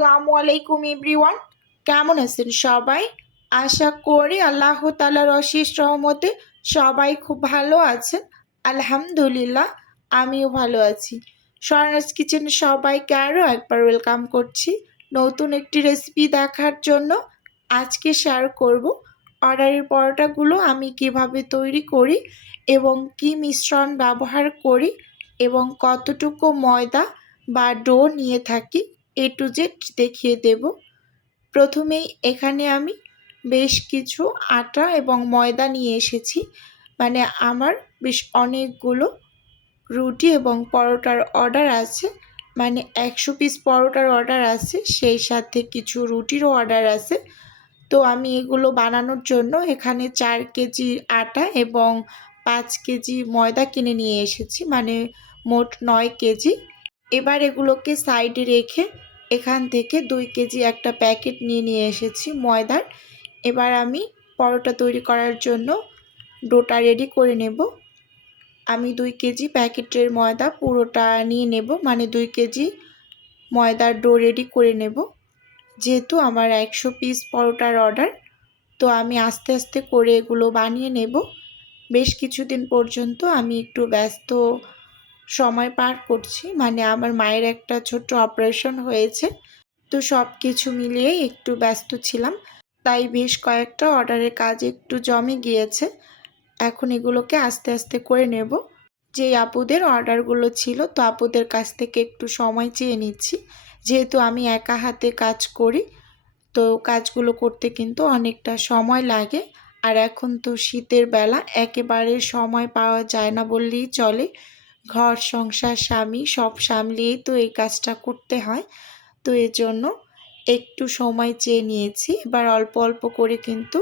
আসসালামু আলাইকুম এভরিওয়ান। কেমন আছেন সবাই? আশা করি আল্লাহ তালার অশেষ রহমতে সবাই খুব ভালো আছেন। আলহামদুলিল্লাহ, আমিও ভালো আছি। স্বর্ণাস কিচেন সবাইকে আরও একবার ওয়েলকাম করছি নতুন একটি রেসিপি দেখার জন্য। আজকে শেয়ার করব অর্ডারের পরোটাগুলো আমি কীভাবে তৈরি করি এবং কি মিশ্রণ ব্যবহার করি এবং কতটুকু ময়দা বা ডো নিয়ে থাকি। এ টু জেড দেখিয়ে দেব। প্রথমেই এখানে আমি বেশ কিছু আটা এবং ময়দা নিয়ে এসেছি। মানে আমার বেশ অনেকগুলো রুটি এবং পরোটার অর্ডার আছে। মানে একশো পিস পরোটার অর্ডার আছে, সেই সাথে কিছু রুটিরও অর্ডার আছে। তো আমি এগুলো বানানোর জন্য এখানে চার কেজি আটা এবং পাঁচ কেজি ময়দা কিনে নিয়ে এসেছি। মানে মোট নয় কেজি। এবার এগুলোকে সাইডে রেখে এখান থেকে দুই কেজি একটা প্যাকেট নিয়ে নিয়ে এসেছি ময়দার। এবার আমি পরোটা তৈরি করার জন্য ডোটা রেডি করে নেব। আমি দুই কেজি প্যাকেটের ময়দা পুরোটা নিয়ে নেব মানে দুই কেজি ময়দার ডো রেডি করে নেব। যেহেতু আমার একশো পিস পরোটার অর্ডার তো আমি আস্তে আস্তে করে এগুলো বানিয়ে নেব। বেশ কিছুদিন পর্যন্ত আমি একটু ব্যস্ত সময় পার করছি। মানে আমার মায়ের একটা ছোট্ট অপারেশন হয়েছে। তো সব কিছু মিলিয়ে একটু ব্যস্ত ছিলাম। তাই বেশ কয়েকটা অর্ডারের কাজ একটু জমে গিয়েছে। এখন এগুলোকে আস্তে আস্তে করে নেব। যে আপুদের অর্ডারগুলো ছিল, তো আপুদের কাছ থেকে একটু সময় চেয়ে নিচ্ছি। যেহেতু আমি একা হাতে কাজ করি, তো কাজগুলো করতে কিন্তু অনেকটা সময় লাগে। আর এখন তো শীতের বেলা, একেবারে সময় পাওয়া যায় না বললেই চলে। ঘর, সংসার, স্বামী সব সামলিয়েই তো এই কাজটা করতে হয়। তো এর জন্য একটু সময় চেয়ে নিয়েছি। এবার অল্প অল্প করে কিন্তু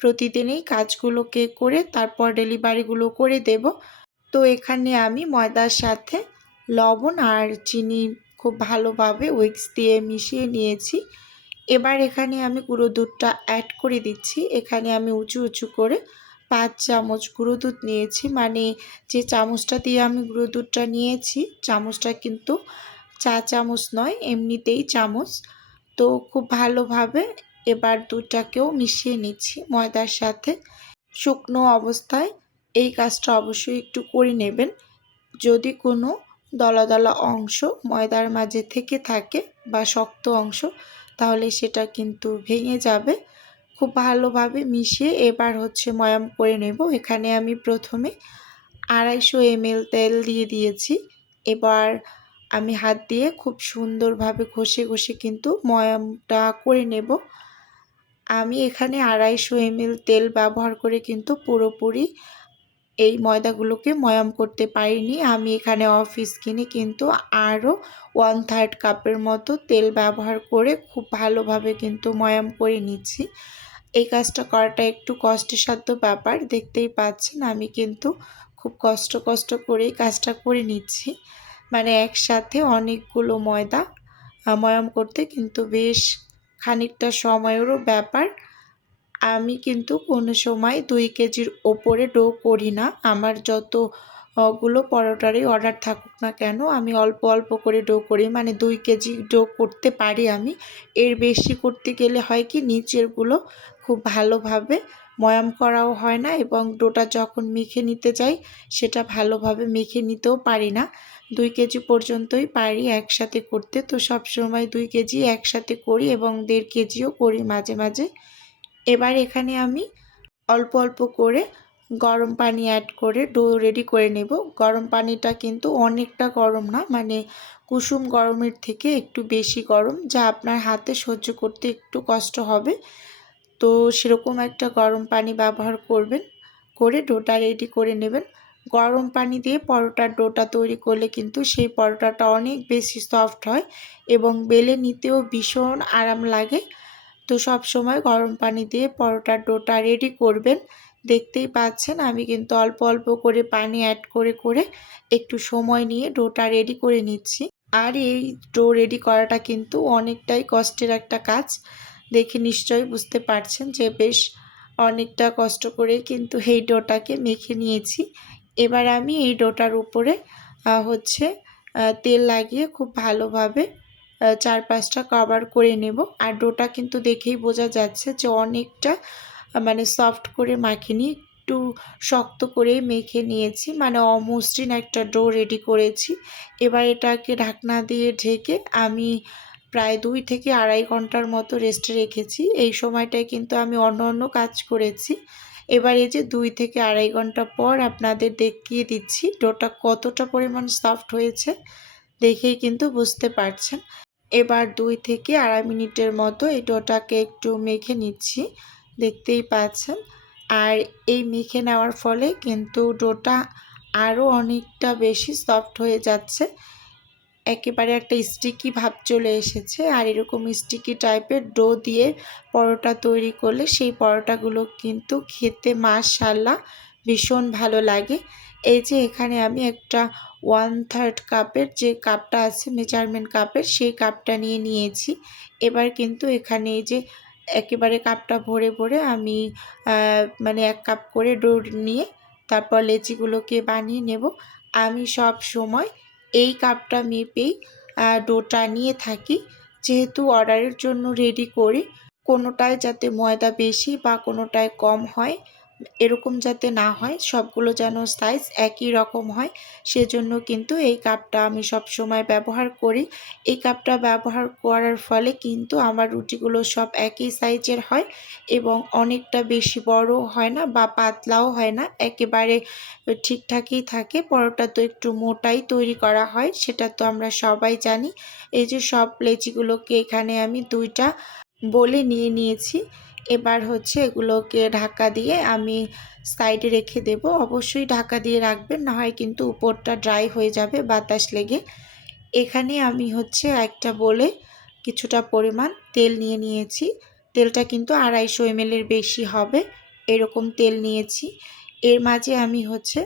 প্রতিদিনই কাজগুলোকে করে তারপর ডেলিভারিগুলো করে দেব। তো এখানে আমি ময়দার সাথে লবণ আর চিনি খুব ভালোভাবে উইক্স দিয়ে মিশিয়ে নিয়েছি। এবার এখানে আমি গুঁড়ো দুধটা অ্যাড করে দিচ্ছি। এখানে আমি উঁচু উঁচু করে পাঁচ চামচ গুঁড়ো দুধ নিয়েছি। মানে যে চামচটা দিয়ে আমি গুঁড়ো দুধটা নিয়েছি, চামচটা কিন্তু চা চামচ নয়, এমনিতেই চামচ। তো খুব ভালোভাবে এবার দুধটাকেও মিশিয়ে নিচ্ছি ময়দার সাথে। শুকনো অবস্থায় এই কাজটা অবশ্যই একটু করে নেবেন। যদি কোনো দলা দলা অংশ ময়দার মাঝে থেকে থাকে বা শক্ত অংশ, তাহলে সেটা কিন্তু ভেঙে যাবে। খুব ভালোভাবে মিশিয়ে এবার হচ্ছে ময়াম করে নেব। এখানে আমি প্রথমে আড়াইশো এমএল তেল দিয়ে দিয়েছি। এবার আমি হাত দিয়ে খুব সুন্দরভাবে ঘষে ঘষে কিন্তু ময়ামটা করে নেব। আমি এখানে আড়াইশো এমএল তেল ব্যবহার করে কিন্তু পুরোপুরি এই ময়দাগুলোকে ময়াম করতে পারিনি। আমি এখানে অফিস কিনে কিন্তু আরও ওয়ান থার্ড কাপের মতো তেল ব্যবহার করে খুব ভালোভাবে কিন্তু ময়াম করে নিচ্ছি। এই কাজটা করাটা একটু কষ্টসাধ্য ব্যাপার, দেখতেই পাচ্ছেন। আমি কিন্তু খুব কষ্ট কষ্ট করেই কাজটা করে নিচ্ছি। মানে একসাথে অনেকগুলো ময়দা ময়াম করতে কিন্তু বেশ খানিকটা সময়েরও ব্যাপার। আমি কিন্তু কোনো সময় দুই কেজির ওপরে ডো করি না। আমার যতগুলো পরোটারই অর্ডার থাকুক না কেন, আমি অল্প অল্প করে ডো করি। মানে দুই কেজি ডো করতে পারি আমি। এর বেশি করতে গেলে হয় কি, নিচেরগুলো খুব ভালোভাবে ময়াম করাও হয় না এবং ডোটা যখন মেখে নিতে যাই, সেটা ভালোভাবে মেখে নিতেও পারি না। দুই কেজি পর্যন্তই পারি একসাথে করতে। তো সব সময় দুই কেজি একসাথে করি এবং দেড় কেজিও করি মাঝে মাঝে। এবার এখানে আমি অল্প অল্প করে গরম পানি অ্যাড করে ডো রেডি করে নেব। গরম পানিটা কিন্তু অনেকটা গরম না মানে কুসুম গরমের থেকে একটু বেশি গরম, যা আপনার হাতে সহ্য করতে একটু কষ্ট হবে। তো সেরকম একটা গরম পানি ব্যবহার করবেন, করে ডোটা রেডি করে নেবেন। গরম পানি দিয়ে পরোটার ডোটা তৈরি করলে কিন্তু সেই পরোটাটা অনেক বেশি সফট হয় এবং বেলে নিতেও ভীষণ আরাম লাগে। তো সব সময় গরম পানি দিয়ে পরোটার ডোটা রেডি করবেন। দেখতেই পাচ্ছেন আমি কিন্তু অল্প অল্প করে পানি অ্যাড করে করে একটু সময় নিয়ে ডোটা রেডি করে নিচ্ছি। আর এই ডো রেডি করাটা কিন্তু অনেকটাই কষ্টের একটা কাজ। দেখে নিশ্চয়ই বুঝতে পারছেন যে বেশ অনেকটা কষ্ট করে কিন্তু এই ডোটাকে মেখে নিয়েছি। এবার আমি এই ডোটার উপরে হচ্ছে তেল লাগিয়ে খুব ভালোভাবে চার পাঁচটা কভার করে নেব। আর ডোটা কিন্তু দেখেই বোঝা যাচ্ছে যে অনেকটা মানে সফট করে মাখিনি, একটু শক্ত করে মেখে নিয়েছি। মানে অমসৃণ একটা ডো রেডি করেছি। এবার এটাকে ঢাকনা দিয়ে ঢেকে আমি প্রায় দুই থেকে আড়াই ঘণ্টার মতো রেস্টে রেখেছি। এই সময়টায় কিন্তু আমি অন্য অন্য কাজ করেছি। এবার এই যে দুই থেকে আড়াই ঘণ্টা পর আপনাদের দেখিয়ে দিচ্ছি ডোটা কতটা পরিমাণ সফট হয়েছে দেখেই কিন্তু বুঝতে পারছেন। এবার দুই থেকে আড়াই মিনিটের মতো এই ডোটাকে একটু মেখে নিচ্ছি, দেখতেই পাচ্ছেন। আর এই মেখে নেওয়ার ফলে কিন্তু ডোটা আরও অনেকটা বেশি সফট হয়ে যাচ্ছে। একেবারে একটা স্টিকি ভাব চলে এসেছে আর এরকম স্টিকি টাইপের ডো দিয়ে পরোটা তৈরি করলে সেই পরোটাগুলো কিন্তু খেতে মাশাল্লাহ ভীষণ ভালো লাগে। এই যে এখানে আমি একটা ওয়ান থার্ড কাপের যে কাপটা আছে মেজারমেন্ট কাপের সেই কাপটা নিয়ে নিয়েছি। এবার কিন্তু এখানে এই যে একেবারে কাপটা ভরে ভরে আমি মানে এক কাপ করে ডো নিয়ে তারপর লেচিগুলোকে বানিয়ে নেব। আমি সব সময় এই কাপটা মেপেই ডোটা নিয়ে থাকি। যেহেতু অর্ডারের জন্য রেডি করি, কোনোটায় যাতে ময়দা বেশি বা কোনোটায় কম হয় এরকম যাতে না হয়, সবগুলো যেন সাইজ একই রকম হয়, সেজন্য কিন্তু এই কাপটা আমি সব সময় ব্যবহার করি। এই কাপটা ব্যবহার করার ফলে কিন্তু আমার রুটিগুলো সব একই সাইজের হয় এবং অনেকটা বেশি বড় হয় না বা পাতলাও হয় না, একেবারে ঠিকঠাকই থাকে। পরোটা তো একটু মোটাই তৈরি করা হয়, সেটা তো আমরা সবাই জানি। এই যে সব লেচিগুলোকে এখানে আমি দুইটা বলে নিয়ে নিয়েছি। এবার হচ্ছে এগুলোকে ঢাকা দিয়ে আমি সাইডে রেখে দেব। অবশ্যই ঢাকা দিয়ে রাখবেন, না হয় কিন্তু উপরটা ড্রাই হয়ে যাবে বাতাস লেগে। এখানে আমি হচ্ছে একটা বলে কিছুটা পরিমাণ তেল নিয়ে নিয়েছি। তেলটা কিন্তু আড়াইশো এমএলের বেশি হবে, এরকম তেল নিয়েছি। এর মাঝে আমি হচ্ছে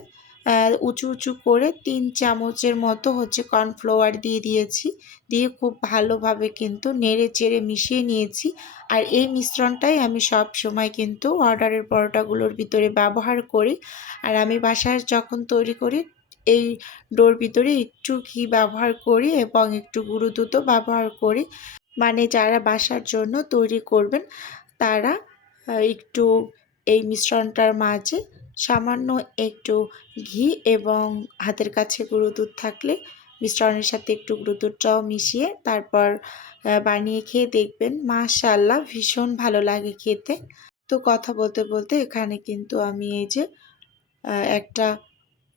উঁচু উঁচু করে তিন চামচের মতো হচ্ছে কর্নফ্লাওয়ার দিয়ে দিয়েছি। দিয়ে খুব ভালোভাবে কিন্তু নেড়ে চেড়ে মিশিয়ে নিয়েছি। আর এই মিশ্রণটাই আমি সব সময় কিন্তু অর্ডারের পরোটাগুলোর ভিতরে ব্যবহার করি। আর আমি বাসায় যখন তৈরি করি, এই ডোর ভিতরে একটু ঘি ব্যবহার করি এবং একটু গুঁড়ো দুধও ব্যবহার করি। মানে যারা বাসার জন্য তৈরি করবেন, তারা একটু এই মিশ্রণটার মাঝে সামান্য একটু ঘি এবং হাতের কাছে গুঁড়ো দুধ থাকলে মিশ্রণের সাথে একটু গুঁড়ো দুধটাও মিশিয়ে তারপর বানিয়ে খেয়ে দেখবেন। মাশাল্লাহ ভীষণ ভালো লাগে খেতে। তো কথা বলতে বলতে এখানে কিন্তু আমি এই যে একটা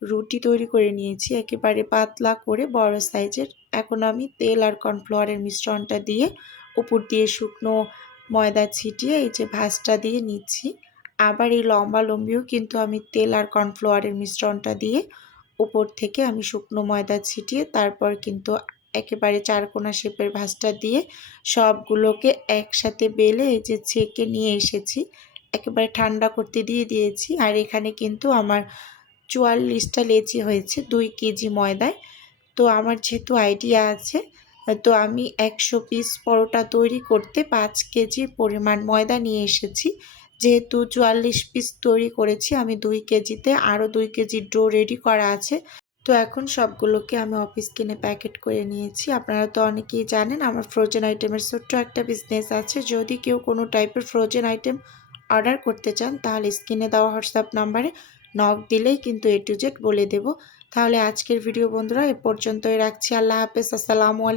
রুটি তৈরি করে নিয়েছি। একেবারে পাতলা করে, বড় সাইজের। এখন আমি তেল আর কর্নফ্লাওয়ারের মিশ্রণটা দিয়ে উপর দিয়ে শুকনো ময়দা ছিটিয়ে এই যে ভাজটা দিয়ে নিচ্ছি। আবার এই লম্বা লম্বিও কিন্তু আমি তেল আর কর্নফ্লাওয়ারের মিশ্রণটা দিয়ে উপর থেকে আমি শুকনো ময়দা ছিটিয়ে তারপর কিন্তু একেবারে চারকোনা শেপের ভাঁজটা দিয়ে সবগুলোকে একসাথে বেলে এই যে ছেঁকে নিয়ে এসেছি, একেবারে ঠান্ডা করতে দিয়ে দিয়েছি। আর এখানে কিন্তু আমার চুয়াল্লিশটা লেচি হয়েছে দুই কেজি ময়দায়। তো আমার যেহেতু আইডিয়া আছে, তো আমি একশো পিস পরোটা তৈরি করতে পাঁচ কেজি পরিমাণ ময়দা নিয়ে এসেছি। যেহেতু চুয়াল্লিশ পিস তৈরি করেছি, আমি দুই কেজিতে আরও দুই কেজি ডো রেডি করা আছে। তো এখন সবগুলোকে আমি অফিস কিনে প্যাকেট করে নিয়েছি। আপনারা তো অনেকেই জানেন, আমার ফ্রোজেন আইটেমের ছোট্ট একটা বিজনেস আছে। যদি কেউ কোনো টাইপের ফ্রোজেন আইটেম অর্ডার করতে চান, তাহলে স্ক্রিনে দেওয়া হোয়াটসঅ্যাপ নাম্বারে নক দিলেই কিন্তু এ টু জেড বলে দেব। তাহলে আজকের ভিডিও বন্ধুরা, এ পর্যন্তই রাখছি। আল্লাহ হাফেজ। আসসালামু আলাইকুম।